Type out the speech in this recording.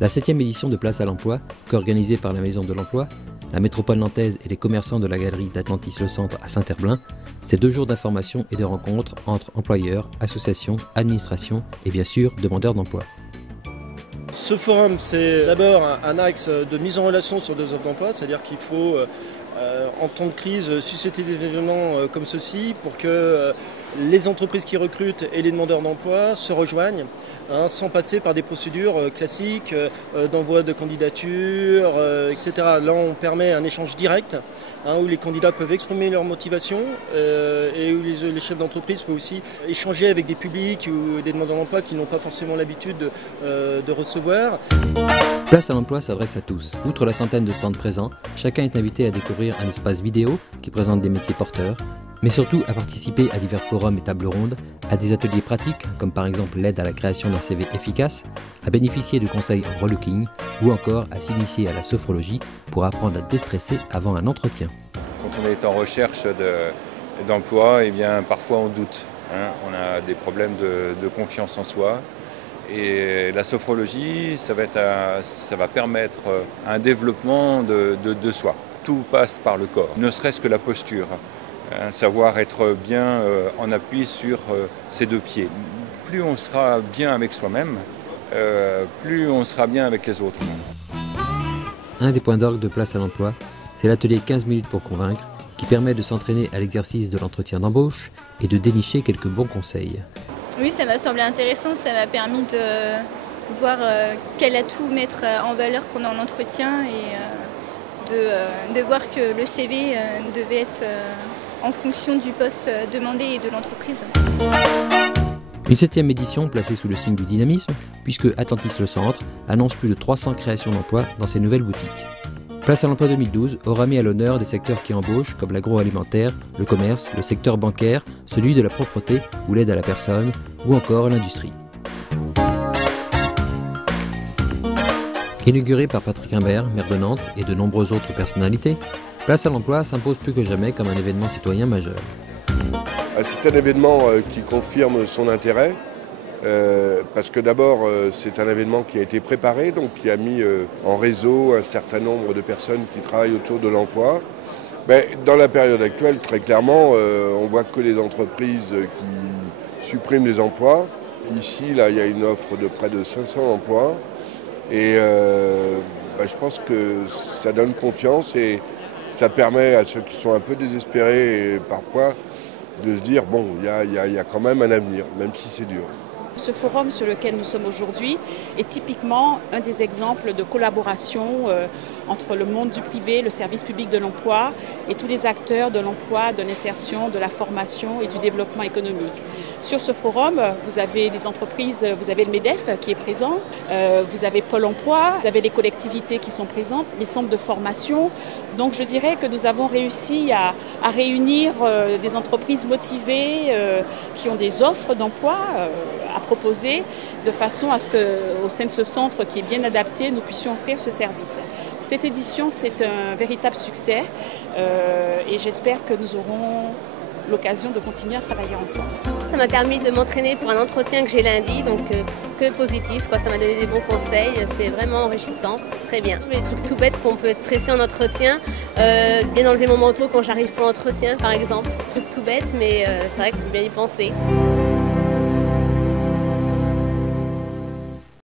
La 7e édition de Place à l'Emploi, co-organisée par la Maison de l'Emploi, la métropole nantaise et les commerçants de la galerie d'Atlantis Le Centre à Saint-Herblain, c'est 2 jours d'information et de rencontres entre employeurs, associations, administrations et bien sûr demandeurs d'emploi. Ce forum, c'est d'abord un axe de mise en relation sur des offres d'emploi, c'est-à-dire qu'il faut, en temps de crise, susciter des événements comme ceci pour que les entreprises qui recrutent et les demandeurs d'emploi se rejoignent, sans passer par des procédures classiques d'envoi de candidatures, etc. Là, on permet un échange direct où les candidats peuvent exprimer leur motivation et où les chefs d'entreprise peuvent aussi échanger avec des publics ou des demandeurs d'emploi qui n'ont pas forcément l'habitude de recevoir. Place à l'Emploi s'adresse à tous. Outre la centaine de stands présents, chacun est invité à découvrir un espace vidéo qui présente des métiers porteurs, mais surtout à participer à divers forums et tables rondes, à des ateliers pratiques comme par exemple l'aide à la création d'un CV efficace, à bénéficier de conseils en relooking ou encore à s'initier à la sophrologie pour apprendre à déstresser avant un entretien. Quand on est en recherche d'emploi, eh bien, parfois on doute. On a des problèmes de confiance en soi. Et la sophrologie, ça va permettre un développement de soi. Tout passe par le corps, ne serait-ce que la posture. Savoir être bien en appui sur ses 2 pieds. Plus on sera bien avec soi-même, plus on sera bien avec les autres. Un des points d'orgue de Place à l'Emploi, c'est l'atelier 15 minutes pour convaincre, qui permet de s'entraîner à l'exercice de l'entretien d'embauche et de dénicher quelques bons conseils. Oui, ça m'a semblé intéressant, ça m'a permis de voir quel atout mettre en valeur pendant l'entretien et de voir que le CV devait être en fonction du poste demandé et de l'entreprise. Une 7e édition placée sous le signe du dynamisme, puisque Atlantis Le Centre annonce plus de 300 créations d'emplois dans ses nouvelles boutiques. Place à l'Emploi 2012 aura mis à l'honneur des secteurs qui embauchent comme l'agroalimentaire, le commerce, le secteur bancaire, celui de la propreté ou l'aide à la personne, ou encore l'industrie. Inauguré par Patrick Imbert, maire de Nantes, et de nombreuses autres personnalités, Place à l'Emploi s'impose plus que jamais comme un événement citoyen majeur. C'est un événement qui confirme son intérêt, parce que d'abord c'est un événement qui a été préparé, donc qui a mis en réseau un certain nombre de personnes qui travaillent autour de l'emploi. Mais dans la période actuelle, très clairement, on voit que les entreprises qui suppriment les emplois. Ici, là, il y a une offre de près de 500 emplois. Et je pense que ça donne confiance et ça permet à ceux qui sont un peu désespérés et parfois de se dire bon, il y a quand même un avenir, même si c'est dur. Ce forum sur lequel nous sommes aujourd'hui est typiquement un des exemples de collaboration entre le monde du privé, le service public de l'emploi et tous les acteurs de l'emploi, de l'insertion, de la formation et du développement économique. Sur ce forum, vous avez des entreprises, vous avez le MEDEF qui est présent, vous avez Pôle emploi, vous avez les collectivités qui sont présentes, les centres de formation. Donc je dirais que nous avons réussi à réunir des entreprises motivées qui ont des offres d'emploi à proposer de façon à ce qu'au sein de ce centre qui est bien adapté, nous puissions offrir ce service. Cette édition, c'est un véritable succès et j'espère que nous aurons l'occasion de continuer à travailler ensemble. Ça m'a permis de m'entraîner pour un entretien que j'ai lundi, donc que positif, ça m'a donné des bons conseils, c'est vraiment enrichissant, très bien. Les trucs tout bêtes qu'on peut être stressé en entretien, bien enlever mon manteau quand j'arrive pour l'entretien par exemple, truc tout bête mais c'est vrai qu'il faut bien y penser.